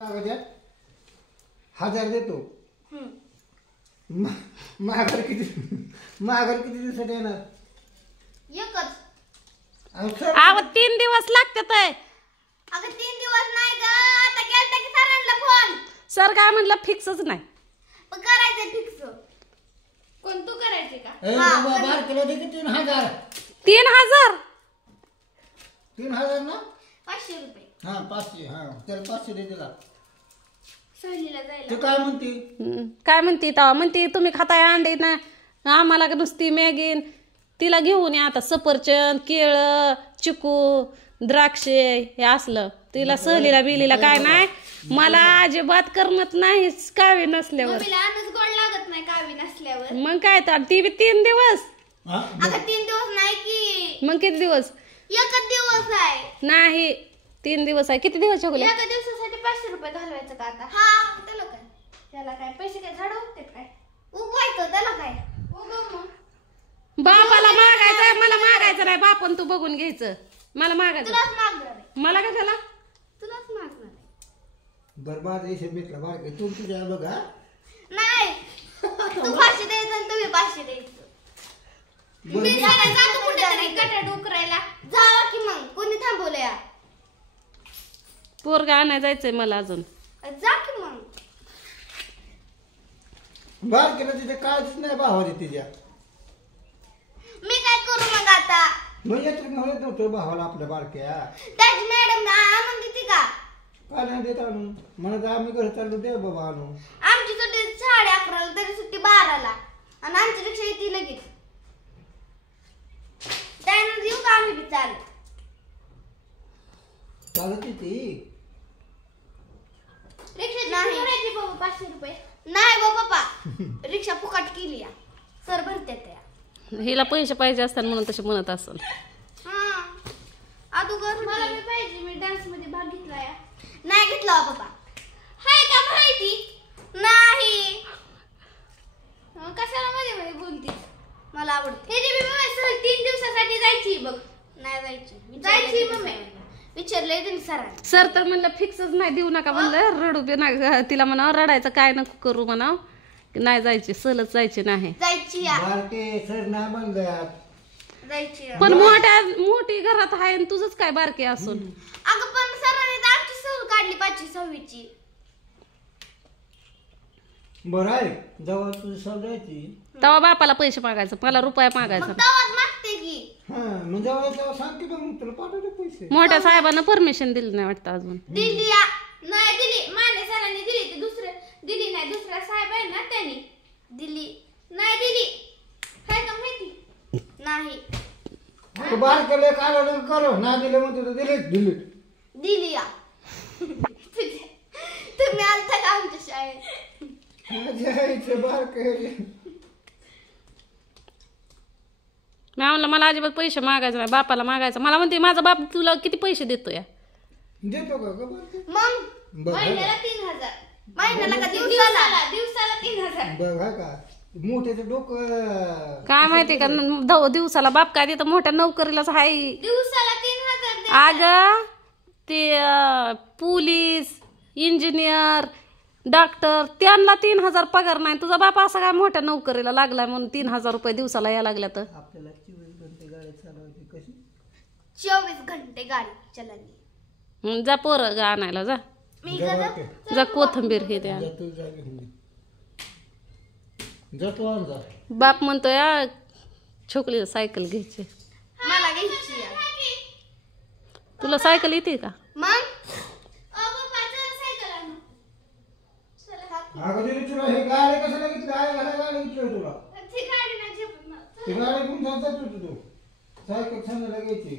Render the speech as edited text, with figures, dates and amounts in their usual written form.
1000 देतो. महागार किती दिवसात येणार? एकच. आव 3 दिवस लागतात. अगं 3 दिवस नाही ग, आता केलता की सरांना फोन. सर काय म्हणलं फिक्सच नाही. पण करायचं फिक्स. कोण तू करायचे का? बार किलो दे की 3000. 3000 3000 ना? 500 रुपये. हा 500. हा त्याला 500 दे तिला. सहलीला जायला. तू काय म्हणती? काय म्हणते तेव्हा म्हणते तुम्ही खाताय अंडे ना, आम्हाला नुसती मॅगीन. तिला घेऊन या आता सफरचंद, केळं, चिकू, द्राक्षे हे असलं. तिला सहलीला बिलीला काय नाही. मला अजिबात करमत नाही कावी नसल्यावर. मम्मीला अन्नच गोड लागत नाही कावी नसल्यावर. मग काय तर ती बी 3 दिवस. अगं 3 दिवस नाही की. मग किती दिवस? एकच दिवस आहे. नाही 3 दिवस आहे. किती दिवस चोगले? एका दिवसासाठी 500 रुपये घालवायचं का आता? हा त्याला काय पैसे काय झाड उगते काय? उगवायचं त्याला काय? उगव मग. बापाला मागायचं, मला मागायचं नाही. बापन तू बघून घ्यायचं. मला मागायचं. तुलाच मागणार आहे. मला काय झाला? तुलाच मागणार आहे. बरबाद पैसे भेटला बार तू तुझ्या बघा. नाही तू 500 द्यायचं आणि तुम्ही 500 द्यायचं. मी जातो कुठेतरी कटा डोकरायला. जावा की मग. कोणी थांबवलं या? पोरगा आणाय जायचंय मला अजून. जा की मग. बार केलं तिथे काळजीच नाही भावाची तिच्या. मी काय करू मग आता? मग येतो म्हणत नव्हतो भावाला आपल्या बारक्या. त्याची मॅडम आणून देते का? काय नाही देत आणून. म्हणत आम्ही घरी चाललो दे बाबा आणून. आमची सुट्टी 11:30 तरी सुट्टी 12ला. आणि आमची रिक्षा येते लगेच. त्यानंतर येऊ का आम्ही बी चालत? चालत ती रिक्षा नाही बाबा 500 रुपये. नाही बा पप्पा. रिक्षा फुकट केली या. सर भरते त्या. हिला पैसे पाहिजे असतात म्हणून तसे म्हणत असेल. हा अगोदर मला बी पाहिजे. मी डान्स मध्ये भाग घेतला या. नाही घेतला बाबा. हाय का माहिती? नाही. कशाला मध्ये मध्ये बोलतीस? मला आवडते. हे जे मी सहल 3 दिवसासाठी जायची बघ. नाही जायची. जायची मम्मी. विचारलंय तुम्ही सरांनी. सर तर म्हणलं फिक्सच नाही देऊ नका म्हणलं. रडू बी ना तिला म्हणावं रडायचं काय नको करू म्हणावं. नाही जायची सहलच जायची नाही. जायची या. बारके सर नाही म्हणल्यात. जायची या. पण मोठी घरात आहे आणि तुझंच काय बारके असून. अगं पण सरांनी तर आमची सहल काढली 5वी 6वीची. बरं आहे जेव्हा तुझी सर जायची तेव्हा बापाला पैसे मागायचं, मला रुपया मागायचा. मग तवाच मागते की. हा मग जेव्हा सांग की मग तुला पाठवते पैसे. मोठ्या साहेबांना परमिशन दिली नाही वाटतं अजून. दिली या. नाही दिली. माने सरांनी दिली. ते दुसरे दिली नाही. दुसरा साहेब आहे ना त्यांनी दिली. नाही दिली. काय का माहिती? नाही तू बार केले काढलं करो ना दिले म्हणते तर दिले. दिली या. तुम्ही आलता का आमच्या शाळेत? बार केले मी म्हणलं मला अजिबात पैसे मागायचे नाही. बापाला मागायचं. मला म्हणते माझा बाप तुला किती पैसे देतो या? देतो का ग बारके? मग बघ महिन्याला 3000. महिन्याला का दिवसाला? दिवसाला 3000. बघा का मोठ्याचं डोकं काय माहिती का दिवसाला बाप काय देतो? मोठ्या नोकरीलाच हाय. दिवसाला 3000. अगं ते पोलीस, इंजिनियर, डॉक्टर त्यांना 3000 पगार नाही. तुझा बाप असा काय मोठ्या नोकरीला लागलाय म्हणून 3000 रुपये दिवसाला यायला लागल्या तर? आपल्याला 24 घंटे गाडी चालवायची कशी? 24 घंटे गाडी चालली. जा पोरं गा आणायला जा. मी जा कोथंबीर हे द्या. जातो आण जा. बाप म्हणतोय छोकली सायकल घ्यायची. मला घ्यायची या. तुला सायकल येते का? मग अगं दिली तुला हे गाडी कशाला घेतली? गाडी घेतली तुला. ती गाडी नाही झेपत मला. ती गाडी घेऊन जात तू सायकल सांगायला घ्यायची.